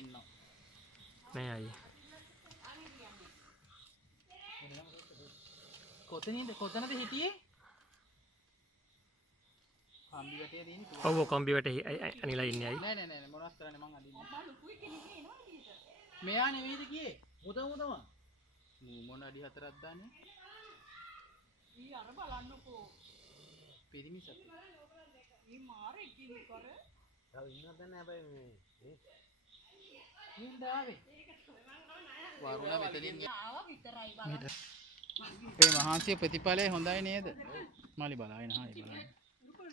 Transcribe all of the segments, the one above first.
ඉන්නවා. නෑ අයියේ. කොතනද හිටියේ? කම්බි වැටේ දින්නේ. ඔව් කම්බි වැටේ අනිලා ඉන්නේ අයි. නෑ මොනවද කරන්නේ මං අදින්නේ. මෙයා නෙවෙයිද ගියේ? මුතම. මොන අඩි 4ක් දාන්නේ? ඊ අර බලන්නකෝ. පිරිමි සත. ඊ මාරේ කිවි කර. තව ඉන්නවද නැහැ හැබැයි මේ නින්දාවේ. වරුණ මෙතනින් ආව විතරයි බලන්න. මේ මහන්සිය ප්‍රතිඵලය හොඳයි නේද? මාලි බලائیں හායි බලائیں.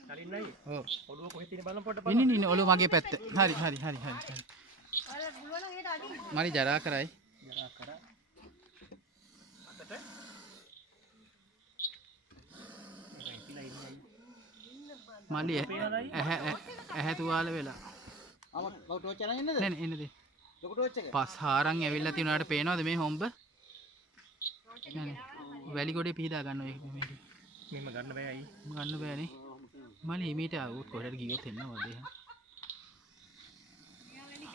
කලින් නයි. ඔව්. ඔළුව කොහෙද තියෙන බලන්න පොඩ්ඩක් බලන්න. ඉන්න ඔළුව මගේ පැත්ත. හරි. මාලි ජරා කරයි. ජරා කරා. අතට. මාලි ඇහැ තුවාල වෙලා. ආම බව ටෝච් අරන් එන්නද? නෑ එන්නද? ලොකු ටෝච් එක. පස් හාරන් ඇවිල්ලා තියුණාට පේනවද මේ හොම්බ? නෑ. වැලි ගොඩේ පිහදා ගන්න ඔය මේක. මෙහෙම ගන්න බෑ අයි. ගන්න බෑනේ. මාලි එමීට ආවොත් කොහෙට ගියොත් එන්නවද එහෙනම්?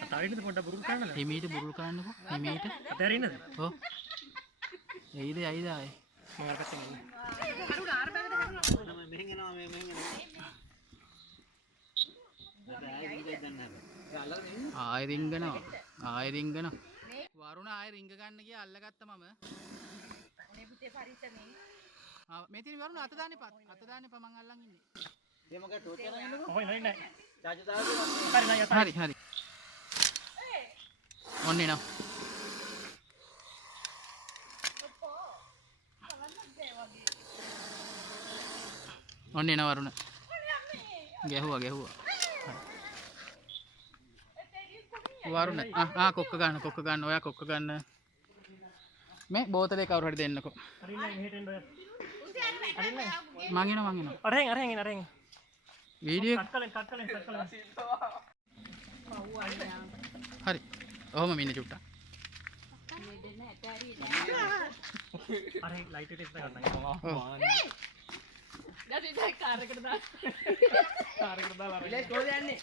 අතාරින්නද පොඩ්ඩක් බුරුල් කරන්නද? එමීට බුරුල් කරන්නකෝ. එමීට. අතාරින්නද? ඔව්. එයිද ආයේ. මම අර පැත්තෙන් එන්නේ. මෙහෙන් එනවා මෙහෙන් එනවා. ආයෙ රිංගනවා. වරුණ ආයෙ රිංග ගන්න ගියා අල්ලගත්ත මම. ඔනේ පුතේ පරිස්සමෙන්. මේ තියෙන වරුණ අත දාන්න එපා. මං අල්ලන් ඉන්නේ. මේ මගේ ටෝච් අරන් එන්නකෝ. ඔය නෑ. චාර්ජ් දාලා හරි. ඔන්න එනවා. ඔන්න එනවා වරුණ. ගැහුවා. වරුණ කොක්ක ගන්න ඔයා කොක්ක ගන්න මේ බෝතලේ කවුරු හරි දෙන්නකෝ අරින්නයි මෙහෙට එන්න ඔය මං එනවා අරහෙන් වීඩියෝ කක්කලෙන් හරි ඔහොම මින්න චුට්ටක් අරහෙන් ලයිට් එක ටෙස්ට් කරන්න කාර් එකට දාලා විලේජ් කොහෙද යන්නේ?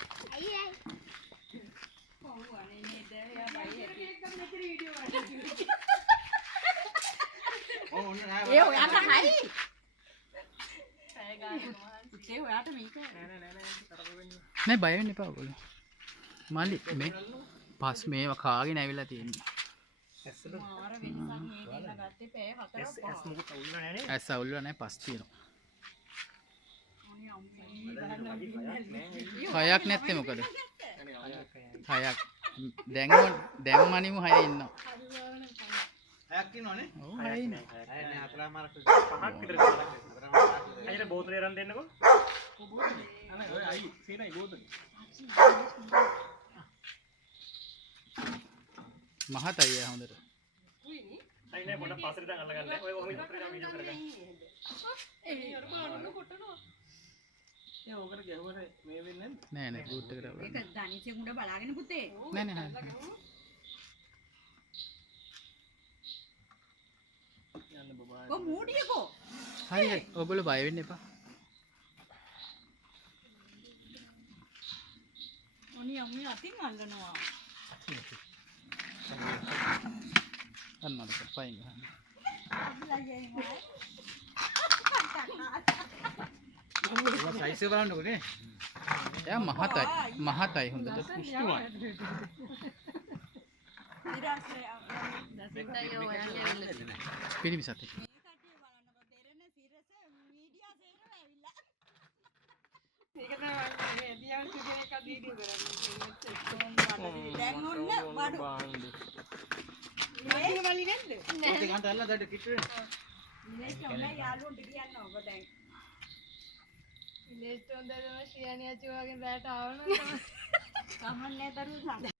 ඒ ඔයාට හරි. නෑ බය වෙන්න එපා ඔයගොල්ලෝ. මාලි මේ පස් මේවා කාගෙන ඇවිල්ලා තියෙන්නේ. මාර වෙනසක් මේ කියලා ගත්තේ පැය 4ක් 5. මොකද අවුල් නෑනේ. ඇස් අවුල්ලා නෑ පස් තියෙනවා. හයක් නැත්තේ මොකද? හයක්. දැන් මනිමු හය ඉන්නවා. හයක් ඉන්නවනේ. ඔව් හය ඉන්නවා. හය නෑ හතරමාරක් පහක් විතර දාලා. අයියට බෝතලේ අරන් දෙන්නකෝ. අනේ ඔය අයි සීනයි බෝතලේ. මහතයි හොඳට. අයි නෑ පොඩක් පස්සට දාන් අල්ලගන්න. ඔය ඔහොම ඉස්සරහට වීඩියෝ කරගන්න. ඕකට ගැහුවට මේ වෙන්නේ නෑ බූට් එකට අවුලක් ඒක දනිසේ උඩ බලාගෙන පුතේ. නෑ හරි. යන්න බබා. කො මූඩියකෝ. හරි ඔයගොල්ලෝ බය වෙන්න එපා. ඔනි අම්මේ අතින් අල්ලනවා. අන්නද පයින් ගන්න. සයිස් එක බලන්නකෝ නේ. එයා මහතයි හොඳට පුෂ්ටිමයි. පිරිමි සතෙක්. ඒක ගන්න අල්ලලා දැඩ කිට්ටුවේ. කමන්නේ දරුවෝ